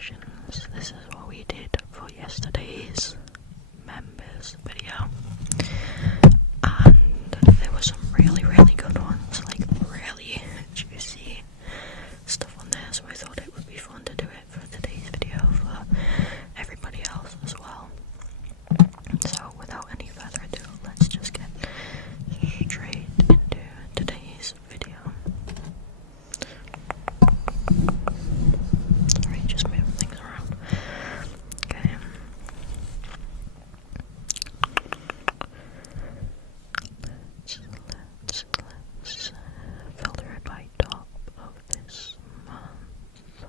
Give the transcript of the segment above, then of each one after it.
questions. This is what we did for yesterday's members video. And there were some really good ones, like really juicy stuff on there, so I thought it would be fun to do it for today's video for everybody else as well. So without any further ado, let's just get straight into today's video. Sorry, just moving things around. Okay. Let's filter it by top of this month.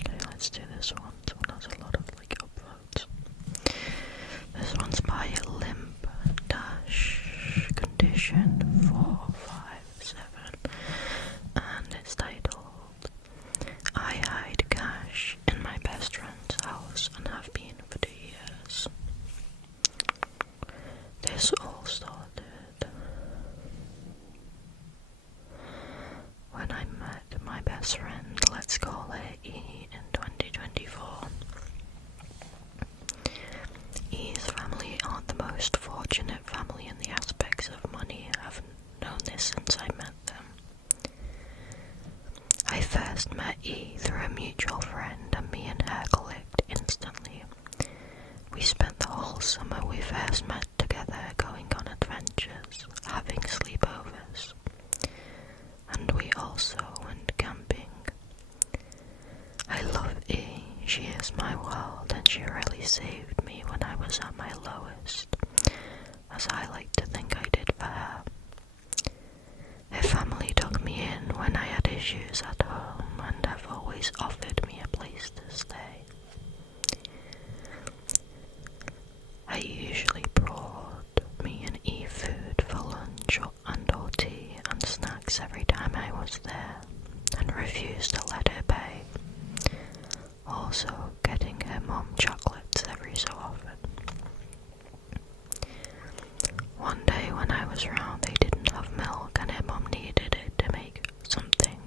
Okay, let's do this one. This one has a lot of upvotes. This one's by Limp Dash Condition 457, and it's titled "I hide cash in my best friend's house and have been for 2 years." This all started when I met my best friend, let's call her E, in 2024. E's family aren't the most fortunate family in the aspects of money. I've known this since I met them. I first met E through a mutual friend, and me and her clicked instantly. We spent the whole summer we first met together going on adventures, having sleepovers, and we also went camping. I love E, she is my world, and she really saved me when I was at my lowest, as I like to think I did for her. Her family took me in when I had issues at home and have always offered me a place to stay. I usually brought me and E food for lunch and/or tea and snacks every time I was there, and refused to let her pay. Also getting her mom chocolates every so often. One day when I was around, they didn't have milk and her mom needed it to make something.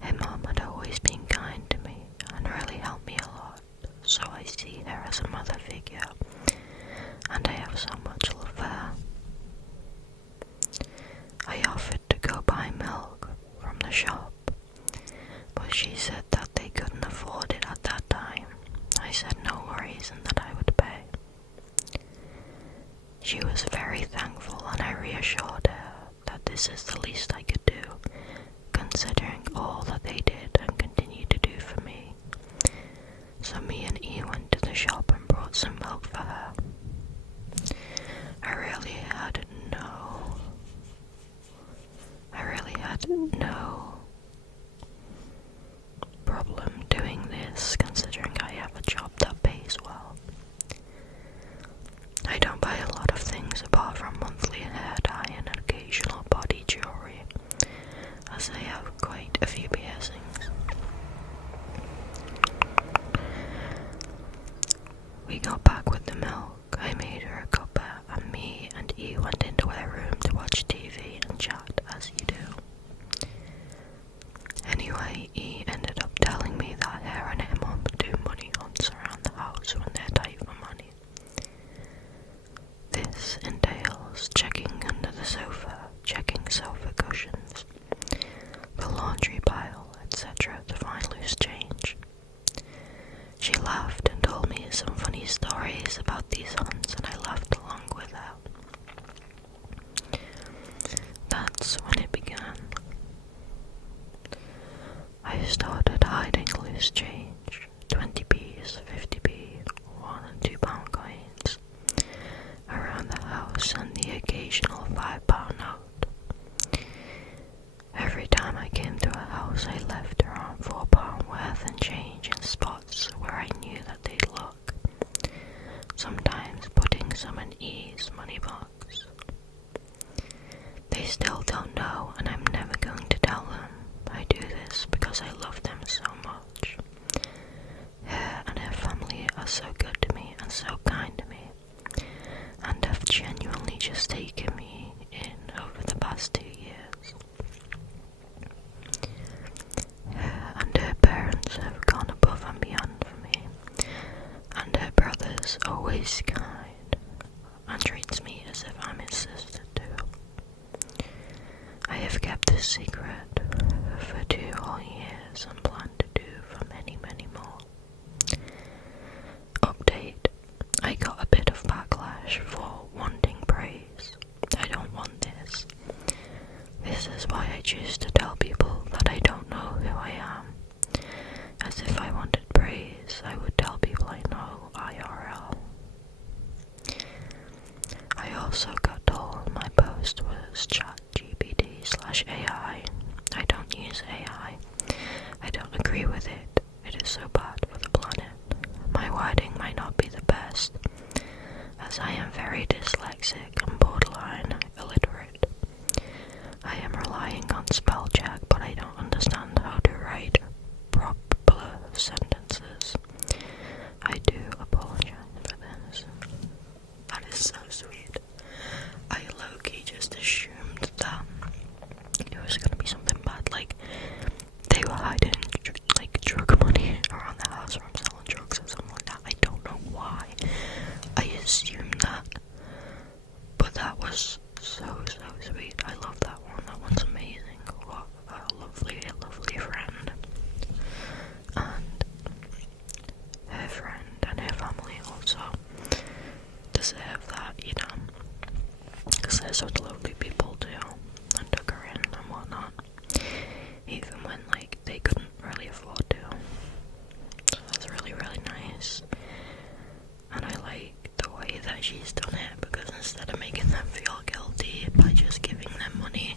Her mom had always been kind to me and really helped me a lot, so I see her as a mother figure, and I have so much love for her. I offered to go buy milk from the shop, but she said that they couldn't afford it at that time. I said no worries and that I would pay. She was very thankful, and I reassured her that this is the least I could do, considering all that they did and continue to do for me. So me and E went to the shop and brought some milk for her. I really had no problem doing this, considering I have a job that pays well. I don't buy a lot of things apart from monthly hair dye and occasional body jewelry, as I have quite a few piercings. We got back with the milk. I made her a cuppa, and me and E went into her room to watch TV and chat, as you do. Anyway, E ended up telling me that her and her mom do money hunts around the house when they're tight for money. This entails checking under the sofa, checking sofa cushions, the laundry pile, etc. to find loose change. She laughed and told me some funny stories about these hunts, and I laughed along with her. That's when it began. I started hiding loose change, 20p's, 50p, 1 and 2 pound coins, around the house, and the occasional £5 note. Every time I came to a house, I left around £4 worth in change in spots where I knew that they'd look, sometimes putting some in E's money box. They still don't know, and I'm never going to tell them. I do this because I love them so much, tell people that I don't know who I am. As if I wanted praise, I would tell people I know IRL. I also got told my post was ChatGPT/AI. I don't use AI. I don't agree with it. It is so bad for the planet. My wording might not be the best, as I am very dyslexic and borderline illiterate. I am relying on spell check, but I don't understand how to write proper sentences. I do apologize for this. That is so sweet. I low-key just assumed that it was gonna be something bad, like they were hiding like drug money around the house from selling drugs or something like that. I don't know why I assumed that, but that was so sweet. I love that one. That one's amazing. What a lovely friend. And her friend and her family also deserve that, you know, because they're such lovely people too, and took her in and whatnot, even when like they couldn't really afford to. So that's really nice, and I like the way that she's done it, because instead of making them feel guilty by just giving them money,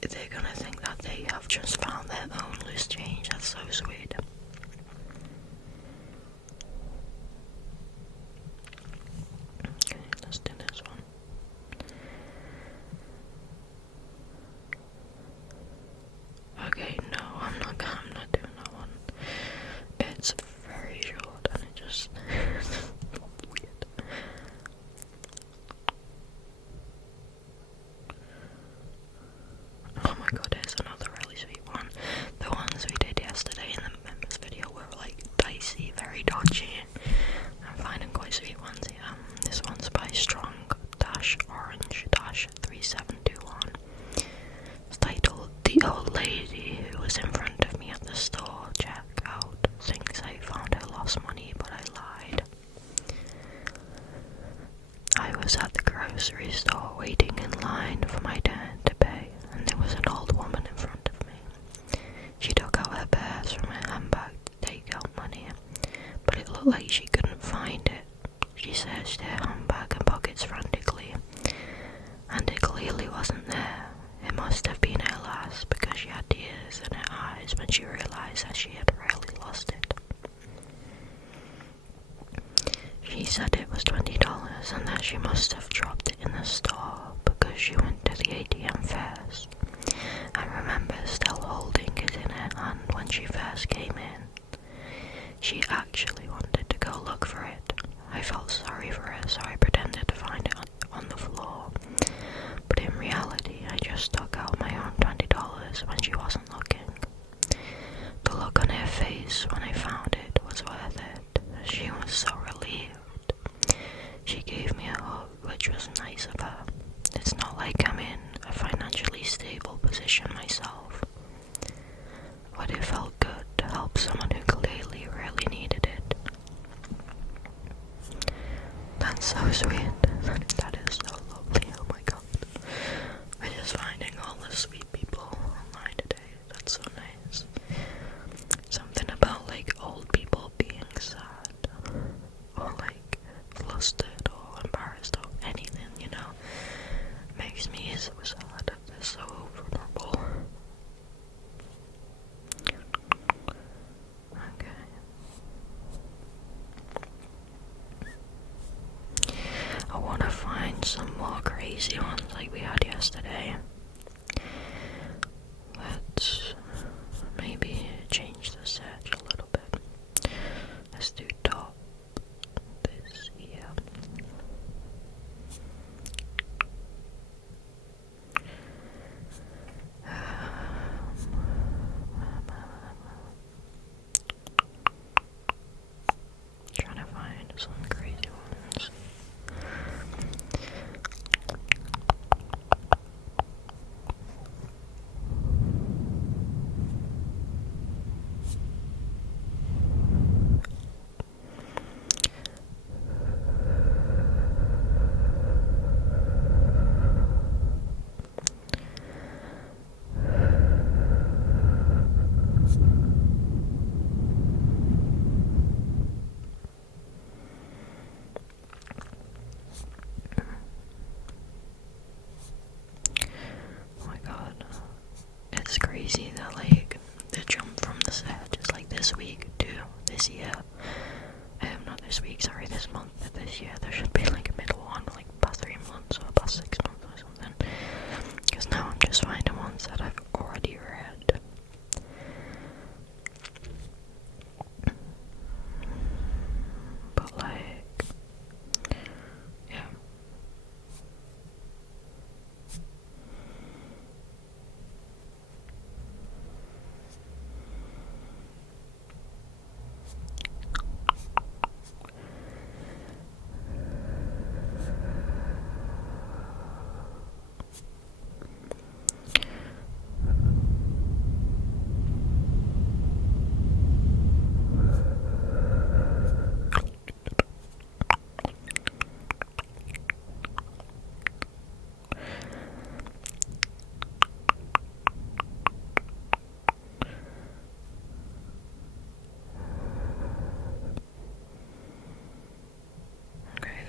they're gonna think that they have just found their own loose change. That's so sweet. Okay, let's do this one. Okay, no, I'm not doing that one. It's very short and it just weird. Oh my god, here's another really sweet one. The ones we did yesterday in the members video were like dicey, very dodgy. I'm finding quite sweet ones here. This one's by Strong-Orange-3721. It's titled, "The old lady who was in front of me at the store checkout thinks I found her lost money, but I lied. I was at the grocery store waiting in line for my turn to pay, and there was an old woman in front of me. She took out her purse from her handbag to take out money, but it looked like she couldn't find it. She searched her handbag and pockets frantically, and it clearly wasn't there. It must have been her last, because she had tears in her eyes when she realized that she had really lost it. She said it was $20 and that she must have dropped it in the store because she went to the ATM first. I remember still holding it in her hand when she first came in. She actually wanted to go look for it. I felt sorry for her, so I pretended to find it on the floor. But in reality, I just took out my own $20 when she wasn't looking. The look on her face when I found it was worth it. She was so relieved. She gave me a hug, which was nice of her. It's not like I'm in a financially stable position myself, but it felt good to help someone who clearly really needed it." That's so sweet. That is so lovely. Oh my god. We're just finding all the sweet people online today. That's so nice. Something about like old people being sad, or like flustered or embarrassed or anything, you know, makes me so sad. They're so over and crazy that like the jump from the set just like this week to this year. Not this week, sorry, this month to this year. There should be like a middle one, like past 3 months or past 6 months or something. Because now I'm just finding ones that I've already read. But like, yeah.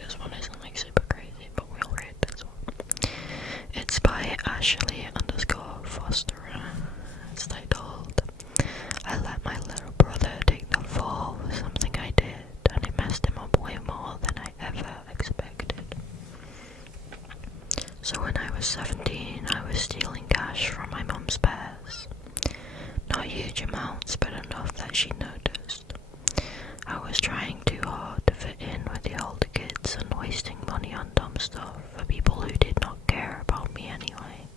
This one isn't like super crazy, but we'll read this one. It's by Ashley_Foster. It's titled, I let my little brother take the fall for something I did, and it messed him up way more than I ever expected. So when I was 17, I was stealing cash from my mum's purse. Not huge amounts, but enough that she noticed. I was trying too hard to fit in with the older kids and wasting money on dumb stuff for people who did not care about me anyway.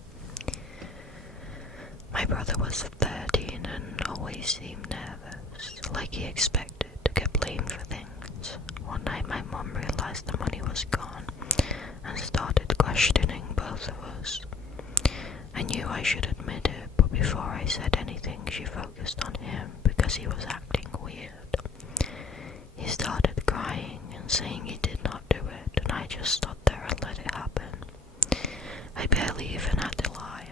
My brother was 13 and always seemed nervous, like he expected to get blamed for things. One night my mum realized the money was gone and started questioning both of us. I knew I should admit it, but before I said anything she focused on him because he was acting weird. He started crying and saying he did not do it, and I just stood there and let it happen. I barely even had to lie.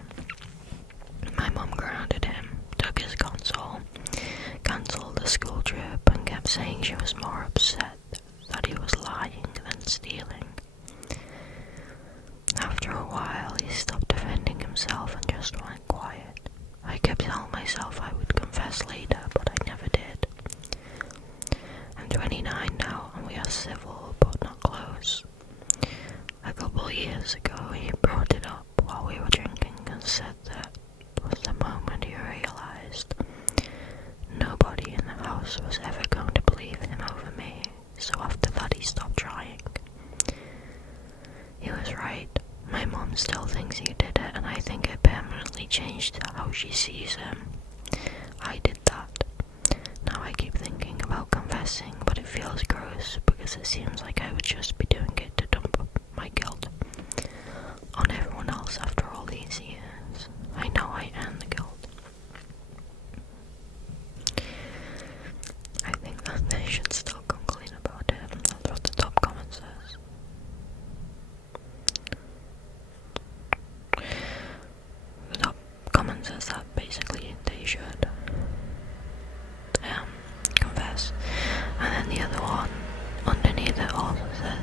My mum grounded him, took his console, cancelled the school trip, and kept saying she was more upset that he was lying than stealing. After a while, he stopped defending himself and just went quiet. I kept telling myself I would confess later, but I never did. I'm 29 now, and we are civil, but not close. A couple of years ago, he brought it up while we were drinking and said that was the moment he realized nobody in the house was ever going to believe him over me, so after that he stopped trying. He was right. My mom still thinks he did it, and I think it permanently changed how she sees him. I did that. Now I keep thinking about confessing, but it feels gross because it seems like I would just be doing it to dump my guilt on everyone else after all these years. I know I am the guilt. I think that they should still come clean about it. That's what the top comment says. The top comment says that basically they should confess. And then the other one underneath it also says,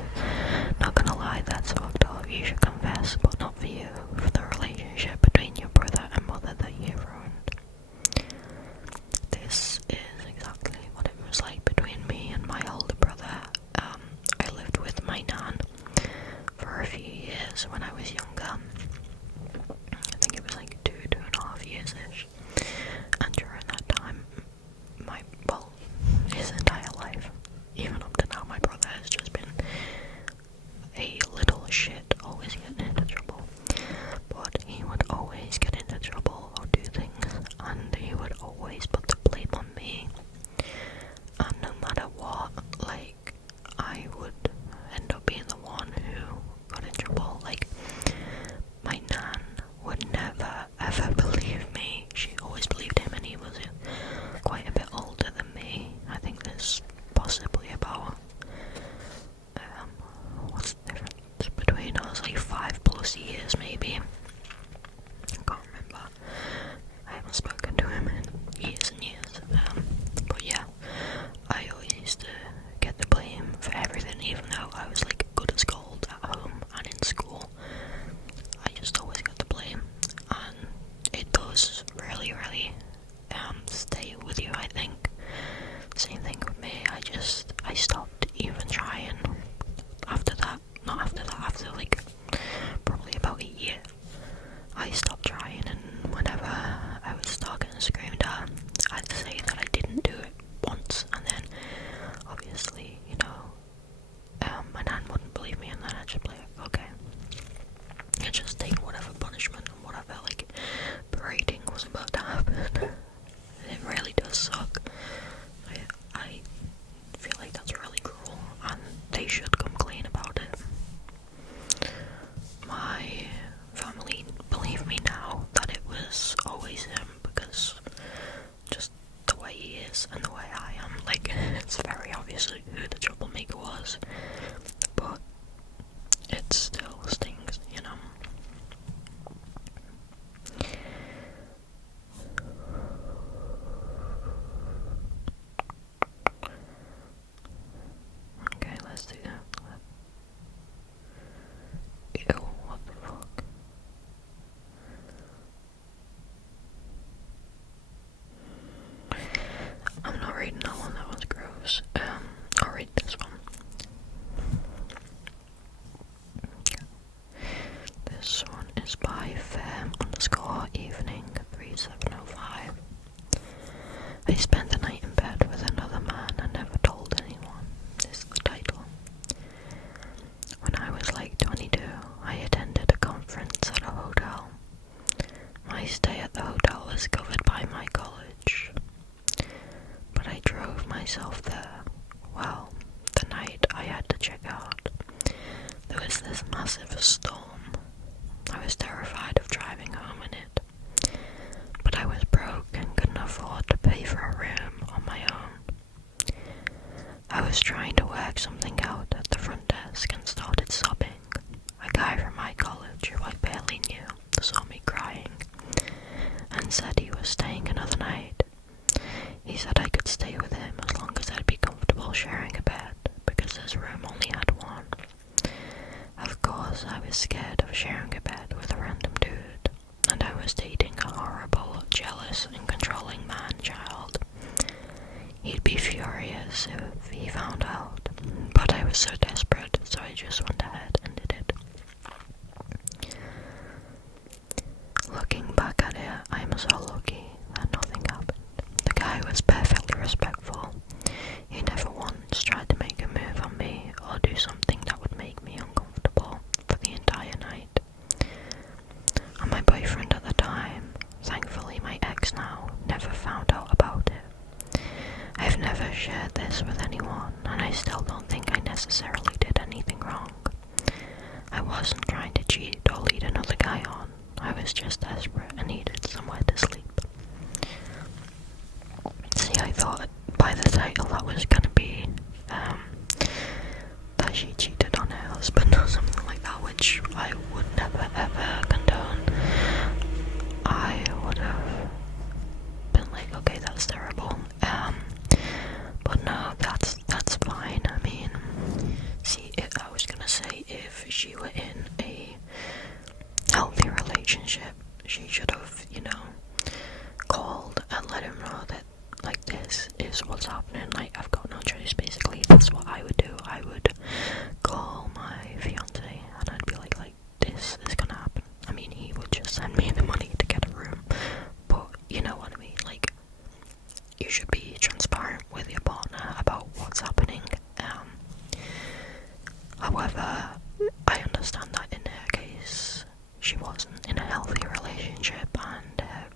goes. I'll read this one. This one is by fem_evening3705. I spent the night in bed with another man and never told anyone. This is the title. When I was like 22, I attended a conference at a hotel. My stay at the hotel was covered by my college, but I drove myself there. Well, the night I had to check out, there was this massive storm. I was terrified of driving home in it, but I was broke and couldn't afford to pay for a room on my own. I was trying to work something out at the front desk and started sobbing. A guy from my college who I barely knew saw me crying and said he was staying another night. He said I could stay with him as long as I'd be comfortable sharing a bed, because his room only had one. Of course, I was scared of sharing a bed with a random dude, and I was dating a horrible, jealous, and controlling man-child. He'd be furious if he found out, but I was so desperate, so I just went ahead and did it. Looking back at it, I'm so lucky that nothing happened. The guy was perfectly respectful. He never once tried to make a move on me or do something that would make me uncomfortable for the entire night. And my boyfriend at the time, thankfully my ex now, never found out about it. I've never shared this with anyone, and I still don't think I necessarily did anything wrong. I wasn't trying to cheat or lead another guy on. I was just desperate and needed somewhere to sleep. See, I thought by the title that was gonna be that she cheated on her husband or something like that, which I would never ever condone. I would have been like, okay, that's terrible. But no, that's fine. I mean, see, I was gonna say, if she were in a healthy relationship, she should have, called and let him know that, like, this is what's happening. Like, I've got no choice, basically. That's what I would do. I would call my fiance and I'd be like, this is gonna happen. I mean, he would just send me the money to get a room, but you know what I mean. Like, you should be transparent with your partner about what's happening. However, I understand that in her case, she wasn't in a healthy relationship and her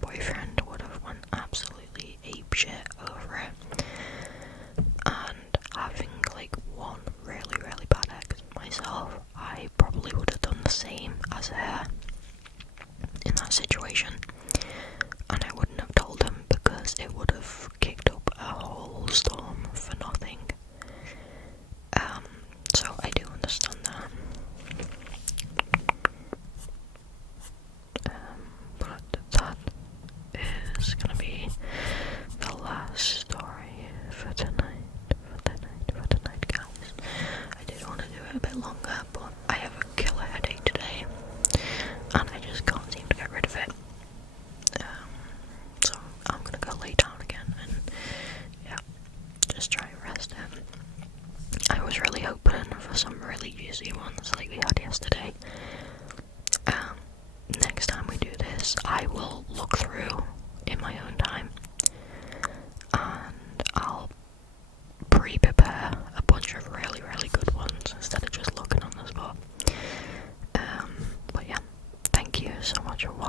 boyfriend would have went absolutely apeshit over it. And having like one really, really bad ex myself, I probably would have done the same as her in that situation. And I wouldn't have told him because it would have kicked up a whole storm for nothing. So I do understand that. But that is gonna be the last story for tonight, guys. I did want to do it a bit longer, but I have a killer headache today, and I just can't seem to get rid of it. So I'm gonna go lay down again and just try and rest it. I was really hoping for some really juicy ones like we had yesterday. Next time we do this, I will look through in my own time and I'll pre-prepare a bunch of really, really good ones instead of just looking on the spot. But yeah, thank you so much for watching.